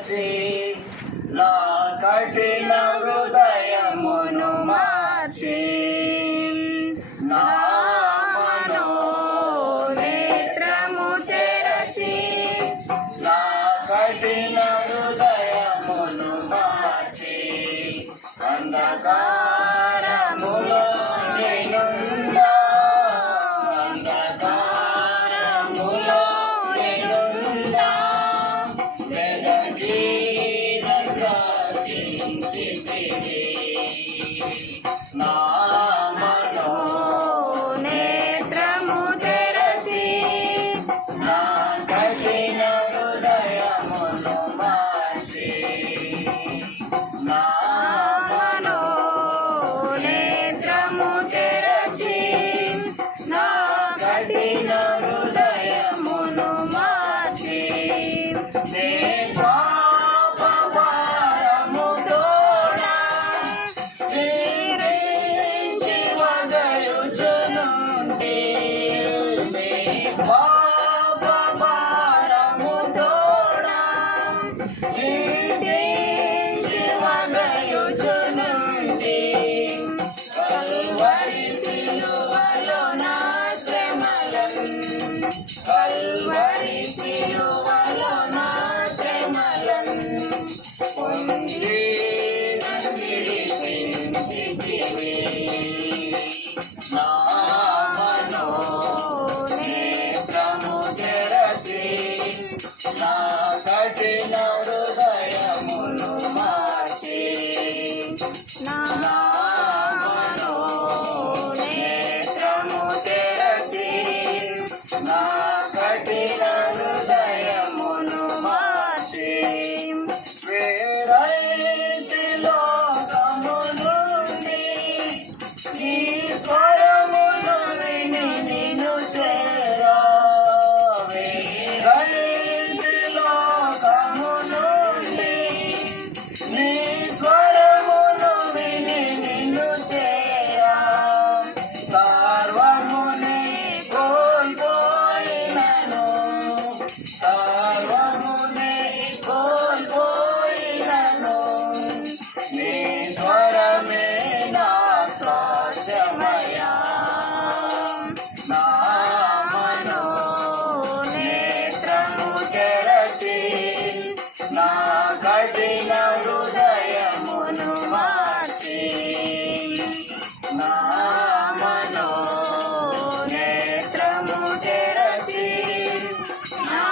తెరచి నా కఠిన హృదయమును మార్చి నా మనోనేత్రము తెరచి నా కఠిన హృదయమును మార్చి అంధకారములో నేనుండా అంధకారములో నేనుండా వెదకి రక్షించితివి నా మనోనేత్రము తెరచి నా కఠిన హృదయమును మార్చి నా మనోనేత్రము తెరచి నా కఠిన హృదయమును మార్చి నే పాపభారము తోడా జీవించి వదయుచునుండి నే పాపభారము తోడా జీవించి వదయుచునుండి కల్వరి సిలువలో నా శ్రమలను కల్వరి సిలువలో నా శ్రమలను పొంది నన్ను విడిపించితివి నా మనోనేత్రము తెరచి నా కఠిన హృదయమును మార్చి నా నా మనోనేత్రము తెరచి నా కఠిన హృదయమును మార్చి వేరైతి లోకము నుండి నీ స్వరమును విని నిన్ను చేరా వేరైతి లోకము నుండి నీ స్వరమును విని నిన్ను చేరా సర్వముని కోల్పోయినను సర్వముని కోల్పోయినను నీ స్వరమే నా స్వాస్యమయా నా మనోనేత్రము తెరచి నా కఠిన హృదయమును మార్చి నా మనోనేత్రము తెరచి నా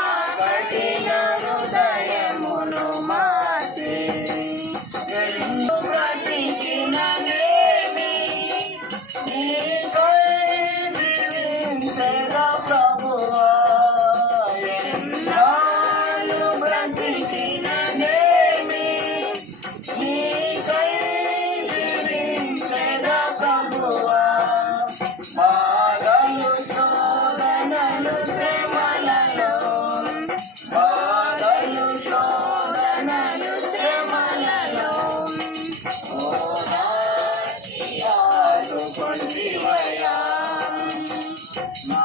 కఠిన హృదయమును మార్చి ఎన్నో బ్రతికిననేమి నీకై జీవించెదా ప్రభువా ఎన్నాళ్ళు బ్రతికిననేమి నీకై జీవించెదా ప్రభువా బాధలు శోధనలు శ్రమలలో బాధలు శోధనలు శ్రమలలో ఆదుకొంటివయ్యా నా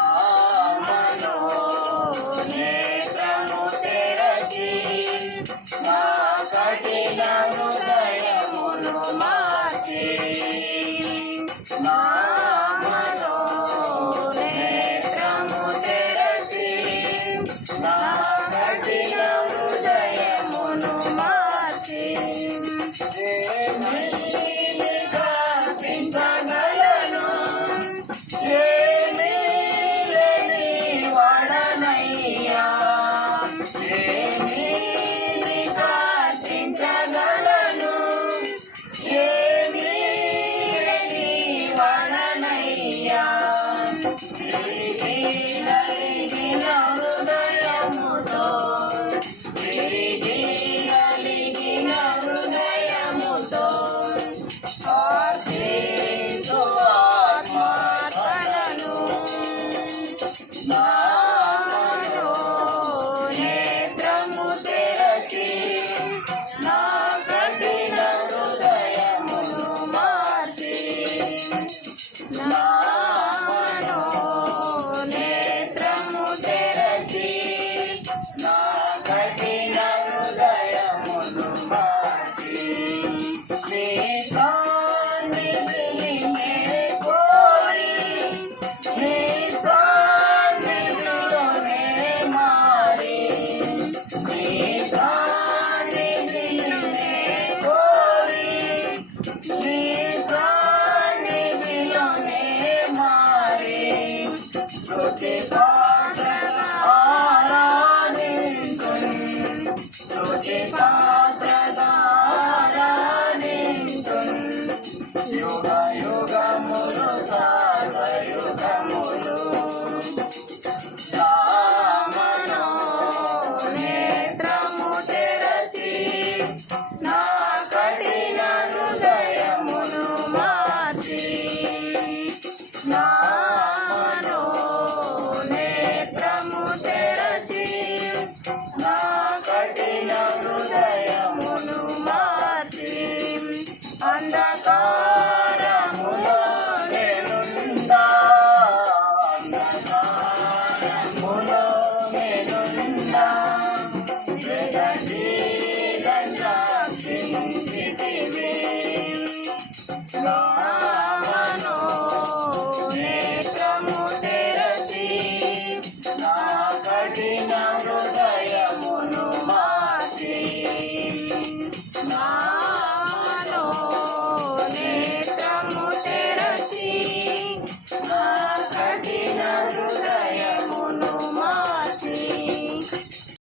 మనోనేత్రము తెరచి నా కఠిన హృదయమును మార్చి నా మనోనేత్రము తెరచి నా కఠిన హృదయమును మార్చి ఏమీ కల్పించగలను ఏమీ లేని వాడనయ్యా ఏమీ కల్పించగలను మును